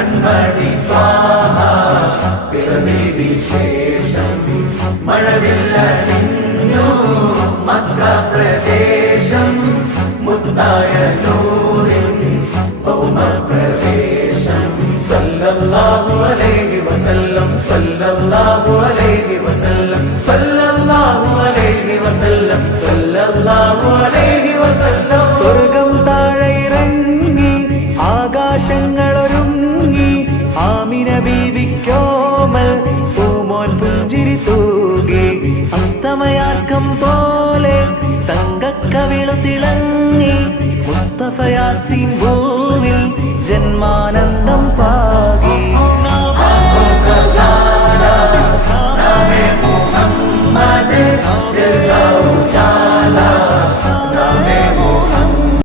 കൺമണി ത്വാഹ പിറവി വിശേഷം മഴവില്ലണിഞ്ഞു മക്ക പ്രദേശം മുത്തായ നൂറിൻ ഭൗമപ്രവേശം സല്ലല്ലാഹു അലൈഹി വസല്ലം സല്ലല്ലാഹു അലൈഹി വസല്ലം സല്ലല്ലാഹു അലൈഹി വസല്ലം സല്ലല്ലാഹു അലൈഹി വസല്ലം സ്വർഗം താഴെ ഇറങ്ങി ആകാശങ്ങളൊരുങ്ങി ആമിന ബീവിക്കോമൽ പൂമോൻ പുഞ്ചിരി തൂകി അസ്തമയാർക്കം പോലെ തങ്കക്കവിളു തിളങ്ങി മുസ്തഫ യാസീൻ ഭൂവിൽ ജന്മാനന്ദ